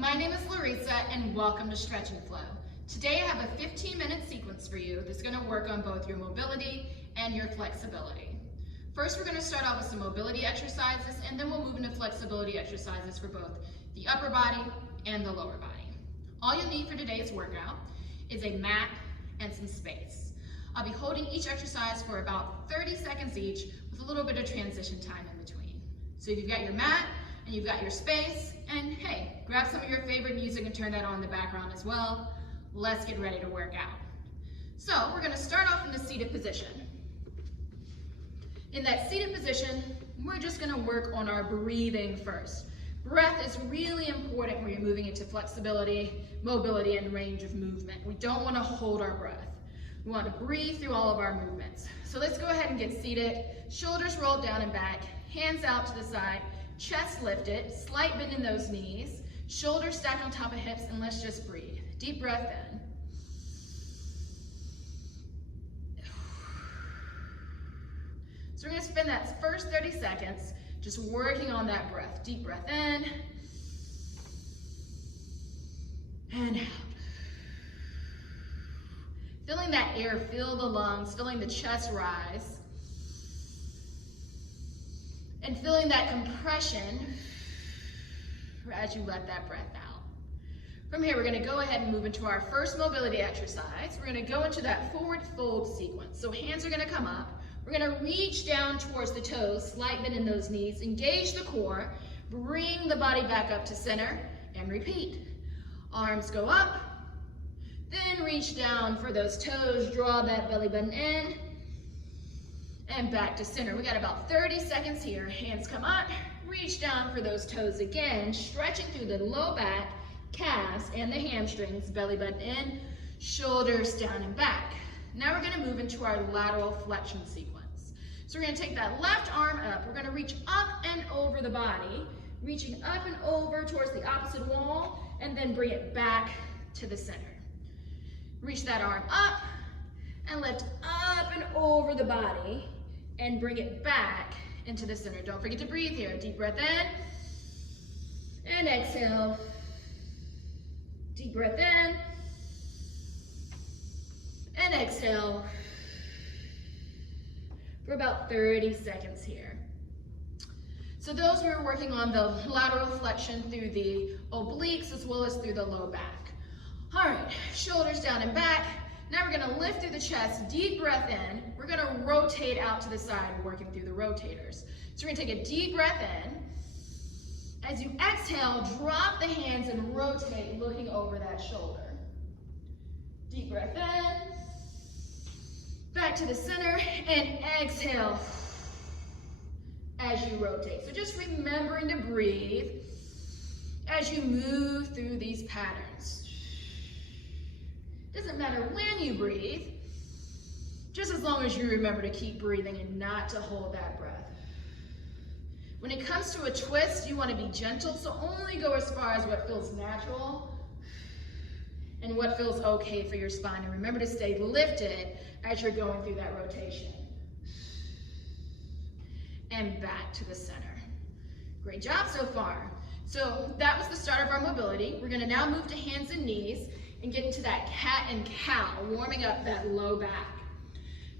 my name is Larissa and welcome to Stretch and Flow. Today I have a 15-minute sequence for you that's going to work on both your mobility and your flexibility. First, we're going to start off with some mobility exercises, and then we'll move into flexibility exercises for both the upper body and the lower body. All you'll need for today's workout is a mat and some space. I'll be holding each exercise for about 30 seconds each with a little bit of transition time in between. So if you've got your mat and you've got your space, and hey, grab some of your favorite music and turn that on in the background as well. Let's get ready to work out. So we're going to start off in the seated position. In that seated position, we're just going to work on our breathing first. Breath is really important when you're moving into flexibility, mobility, and range of movement. We don't want to hold our breath. We want to breathe through all of our movements. So let's go ahead and get seated. Shoulders rolled down and back, hands out to the side, chest lifted, slight bend in those knees, shoulders stacked on top of hips, and let's just breathe. Deep breath in. So we're going to spend that first 30 seconds just working on that breath. Deep breath in and out. Feeling that air fill the lungs, feeling the chest rise, and feeling that compression as you let that breath out. From here, we're going to go ahead and move into our first mobility exercise. We're going to go into that forward fold sequence. So hands are going to come up. We're going to reach down towards the toes, slight bend in those knees, engage the core, bring the body back up to center, and repeat. Arms go up, then reach down for those toes, draw that belly button in, and back to center. We got about 30 seconds here. Hands come up, reach down for those toes again, stretching through the low back, calves, and the hamstrings, belly button in, shoulders down and back. Now we're going to move into our lateral flexion sequence. So we're going to take that left arm up. We're going to reach up and over the body, reaching up and over towards the opposite wall, and then bring it back to the center. Reach that arm up and lift up and over the body and bring it back into the center. Don't forget to breathe here. Deep breath in and exhale. Deep breath in and exhale for about 30 seconds here. So those were working on the lateral flexion through the obliques as well as through the low back. All right, shoulders down and back. Now we're going to lift through the chest, deep breath in. We're going to rotate out to the side, working through the rotators. So we're going to take a deep breath in. As you exhale, drop the hands and rotate, looking over that shoulder. Deep breath in. Back to the center, and exhale as you rotate. So just remembering to breathe as you move through these patterns. Doesn't matter when you breathe, just as long as you remember to keep breathing and not to hold that breath. When it comes to a twist, you want to be gentle, so only go as far as what feels natural and what feels okay for your spine. And remember to stay lifted as you're going through that rotation. And back to the center. Great job so far. So that was the start of our mobility. We're going to now move to hands and knees and get into that cat and cow, warming up that low back.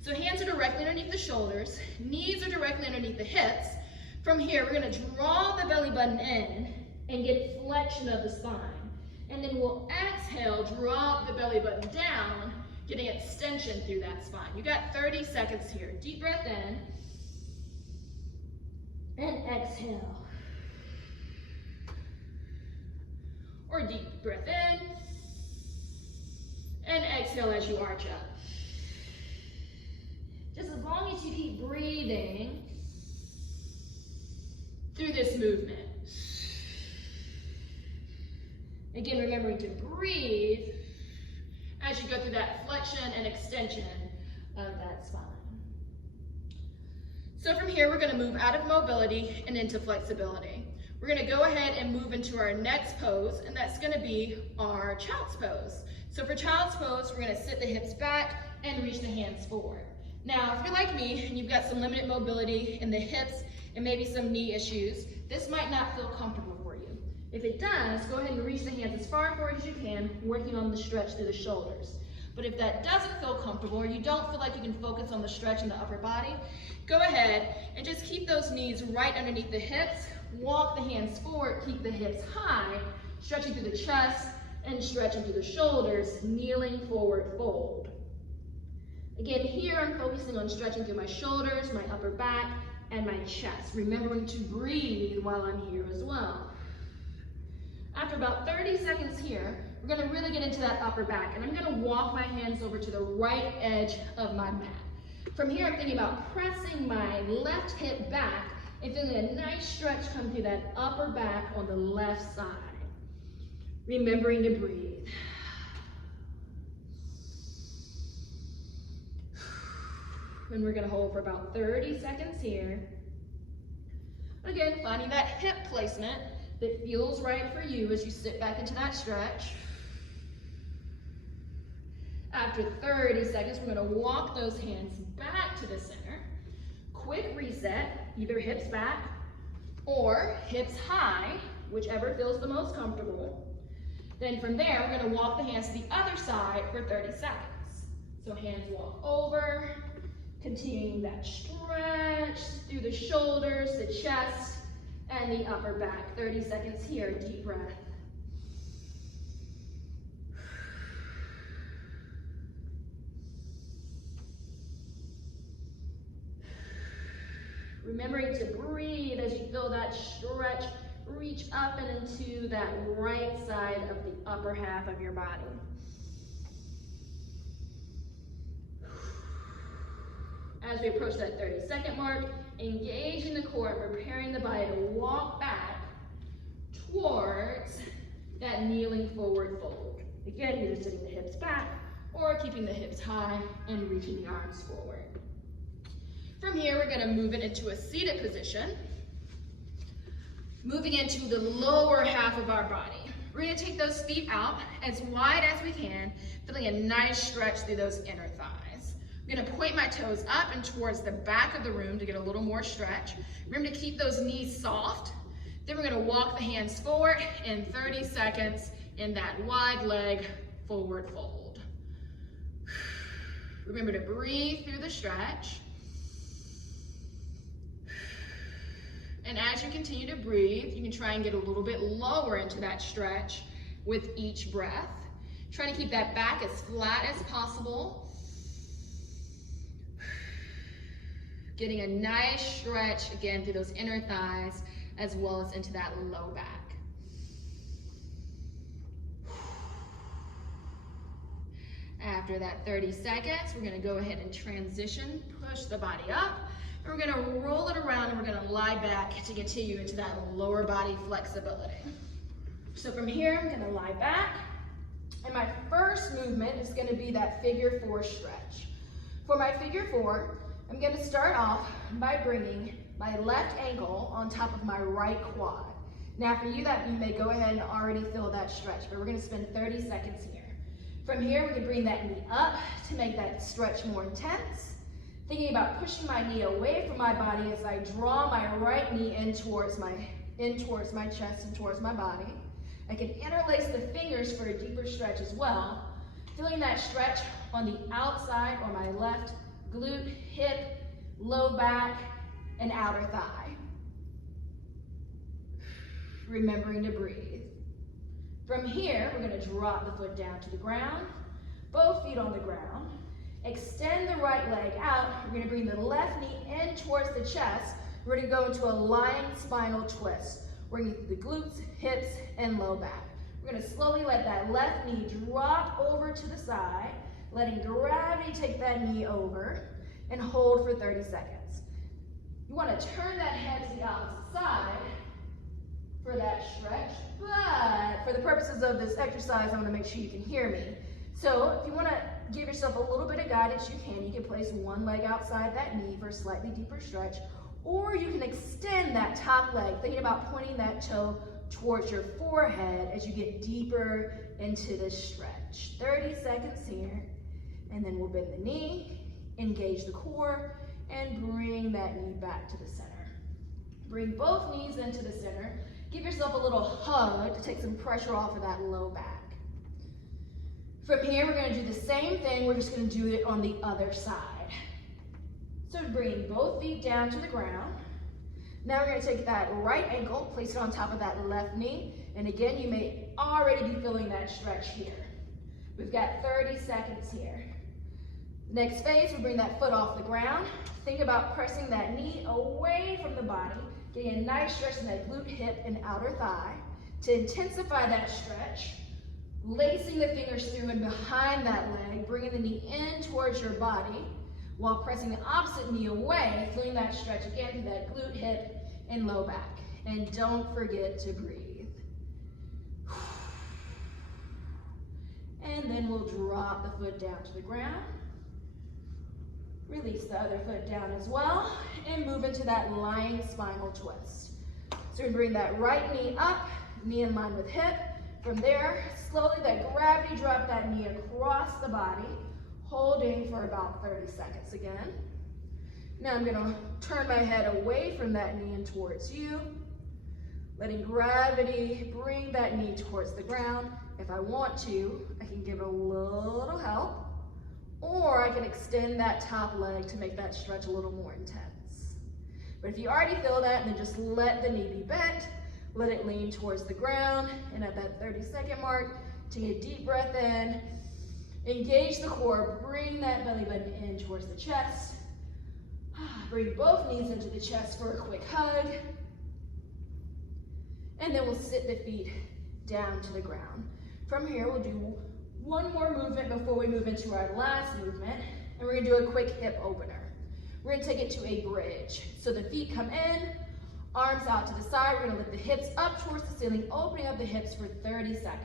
So hands are directly underneath the shoulders, knees are directly underneath the hips. From here, we're going to draw the belly button in and get flexion of the spine. And then we'll exhale, drop the belly button down, getting extension through that spine. You got 30 seconds here. Deep breath in and exhale. Or deep breath in and exhale as you arch up. Just as long as you keep breathing through this movement. Again, remembering to breathe as you go through that flexion and extension of that spine. So from here, we're going to move out of mobility and into flexibility. We're going to go ahead and move into our next pose, and that's going to be our child's pose. So for child's pose, we're going to sit the hips back and reach the hands forward. Now, if you're like me and you've got some limited mobility in the hips and maybe some knee issues, this might not feel comfortable for you. If it does, go ahead and reach the hands as far forward as you can, working on the stretch through the shoulders. But if that doesn't feel comfortable, or you don't feel like you can focus on the stretch in the upper body, go ahead and just keep those knees right underneath the hips, walk the hands forward, keep the hips high, stretching through the chest and stretching through the shoulders, kneeling forward fold. Again, here I'm focusing on stretching through my shoulders, my upper back, and my chest, remembering to breathe while I'm here as well. After about 30 seconds here, we're going to really get into that upper back, and I'm going to walk my hands over to the right edge of my mat. From here, I'm thinking about pressing my left hip back and feeling a nice stretch come through that upper back on the left side. Remembering to breathe. And we're going to hold for about 30 seconds here. Again, finding that hip placement that feels right for you as you sit back into that stretch. After 30 seconds, we're going to walk those hands back to the center. Quick reset, either hips back or hips high, whichever feels the most comfortable. Then from there, we're going to walk the hands to the other side for 30 seconds. So hands walk over, continuing that stretch through the shoulders, the chest, and the upper back. 30 seconds here, deep breath. Remembering to breathe as you feel that stretch, reach up and into that right side of the upper half of your body. As we approach that 30-second mark, engaging the core, preparing the body to walk back towards that kneeling forward fold. Again, either sitting the hips back or keeping the hips high and reaching the arms forward. From here, we're going to move it into a seated position, moving into the lower half of our body. We're going to take those feet out as wide as we can, feeling a nice stretch through those inner thighs. I'm going to point my toes up and towards the back of the room to get a little more stretch. Remember to keep those knees soft. Then we're going to walk the hands forward in 30 seconds in that wide leg forward fold. Remember to breathe through the stretch. And as you continue to breathe, you can try and get a little bit lower into that stretch with each breath. Try to keep that back as flat as possible. Getting a nice stretch, again, through those inner thighs, as well as into that low back. After that 30 seconds, we're going to go ahead and transition, push the body up. And we're going to roll it around and we're going to lie back to continue into that lower body flexibility. So from here, I'm going to lie back. And my first movement is going to be that figure four stretch. For my figure four, I'm going to start off by bringing my left ankle on top of my right quad. Now for you, that you may go ahead and already feel that stretch, but we're going to spend 30 seconds here. From here, we can bring that knee up to make that stretch more intense. Thinking about pushing my knee away from my body as I draw my right knee in towards my chest and towards my body. I can interlace the fingers for a deeper stretch as well. Feeling that stretch on the outside or my left glute, hip, low back, and outer thigh. Remembering to breathe. From here, we're going to drop the foot down to the ground, both feet on the ground. Extend the right leg out. We're going to bring the left knee in towards the chest. We're going to go into a lying spinal twist, working through the glutes, hips, and low back. We're going to slowly let that left knee drop over to the side, letting gravity take that knee over, and hold for 30 seconds. You want to turn that head to the opposite side for that stretch, but for the purposes of this exercise, I want to make sure you can hear me. So if you want to give yourself a little bit of guidance, you can. You can place one leg outside that knee for a slightly deeper stretch, or you can extend that top leg, thinking about pointing that toe towards your forehead as you get deeper into this stretch. 30 seconds here, and then we'll bend the knee, engage the core, and bring that knee back to the center. Bring both knees into the center, Give yourself a little hug to take some pressure off of that low back. From here, we're gonna do the same thing. We're just gonna do it on the other side. So bringing both feet down to the ground. Now we're gonna take that right ankle, place it on top of that left knee. And again, you may already be feeling that stretch here. We've got 30 seconds here. Next phase, we bring that foot off the ground. Think about pressing that knee away from the body, getting a nice stretch in that glute, hip, and outer thigh. To intensify that stretch, lacing the fingers through and behind that leg, bringing the knee in towards your body, while pressing the opposite knee away, feeling that stretch again through that glute, hip, and low back. And don't forget to breathe. And then we'll drop the foot down to the ground. Release the other foot down as well, and move into that lying spinal twist. So we bring that right knee up, knee in line with hip. From there, slowly that gravity drop that knee across the body, holding for about 30 seconds again. Now I'm gonna turn my head away from that knee and towards you, letting gravity bring that knee towards the ground. If I want to, I can give it a little help, or I can extend that top leg to make that stretch a little more intense. But if you already feel that, then just let the knee be bent, let it lean towards the ground, and at that 30-second mark, take a deep breath in, engage the core, bring that belly button in towards the chest, bring both knees into the chest for a quick hug, and then we'll sit the feet down to the ground. From here, we'll do one more movement before we move into our last movement, and we're gonna do a quick hip opener. We're gonna take it to a bridge. So the feet come in, arms out to the side. We're gonna lift the hips up towards the ceiling, opening up the hips for 30 seconds.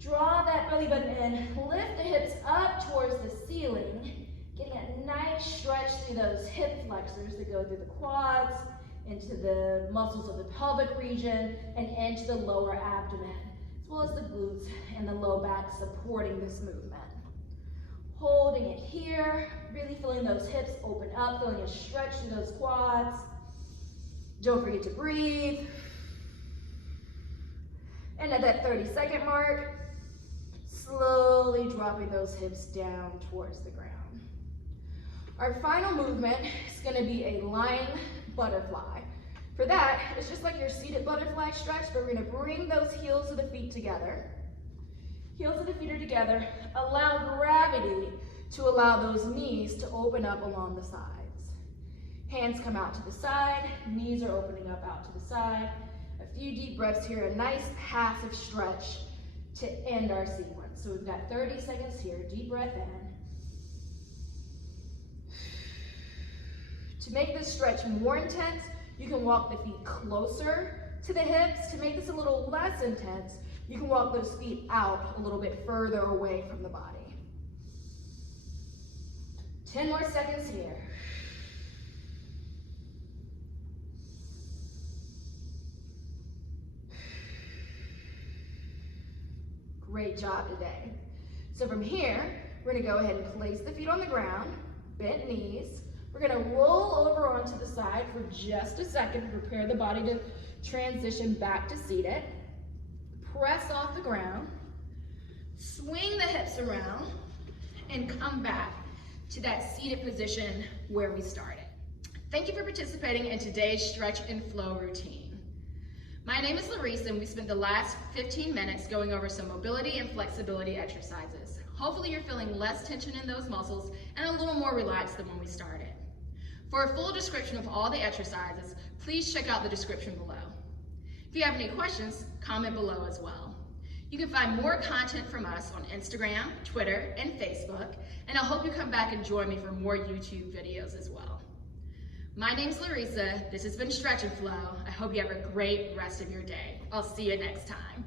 Draw that belly button in, lift the hips up towards the ceiling, getting a nice stretch through those hip flexors that go through the quads, into the muscles of the pelvic region, and into the lower abdomen, as well as the glutes and the low back supporting this movement. Holding it here, really feeling those hips open up, feeling a stretch through those quads. Don't forget to breathe. And at that 30-second mark, slowly dropping those hips down towards the ground. Our final movement is going to be a lying butterfly. For that, it's just like your seated butterfly stretch, but we're going to bring those heels of the feet together. Heels of the feet are together. Allow gravity to allow those knees to open up along the sides. Hands come out to the side, knees are opening up out to the side. A few deep breaths here, a nice passive stretch to end our sequence. So we've got 30 seconds here, deep breath in. To make this stretch more intense, you can walk the feet closer to the hips. To make this a little less intense, you can walk those feet out a little bit further away from the body. 10 more seconds here. Great job today. So from here, we're gonna go ahead and place the feet on the ground, bent knees. We're gonna roll over onto the side for just a second to prepare the body to transition back to seated. Press off the ground, swing the hips around, and come back to that seated position where we started. Thank you for participating in today's stretch and flow routine. My name is Larissa, and we spent the last 15 minutes going over some mobility and flexibility exercises. Hopefully you're feeling less tension in those muscles and a little more relaxed than when we started. For a full description of all the exercises, please check out the description below. If you have any questions, comment below as well. You can find more content from us on Instagram, Twitter, and Facebook, and I hope you come back and join me for more YouTube videos as well. My name's Larissa. This has been Stretch and Flow. I hope you have a great rest of your day. I'll see you next time.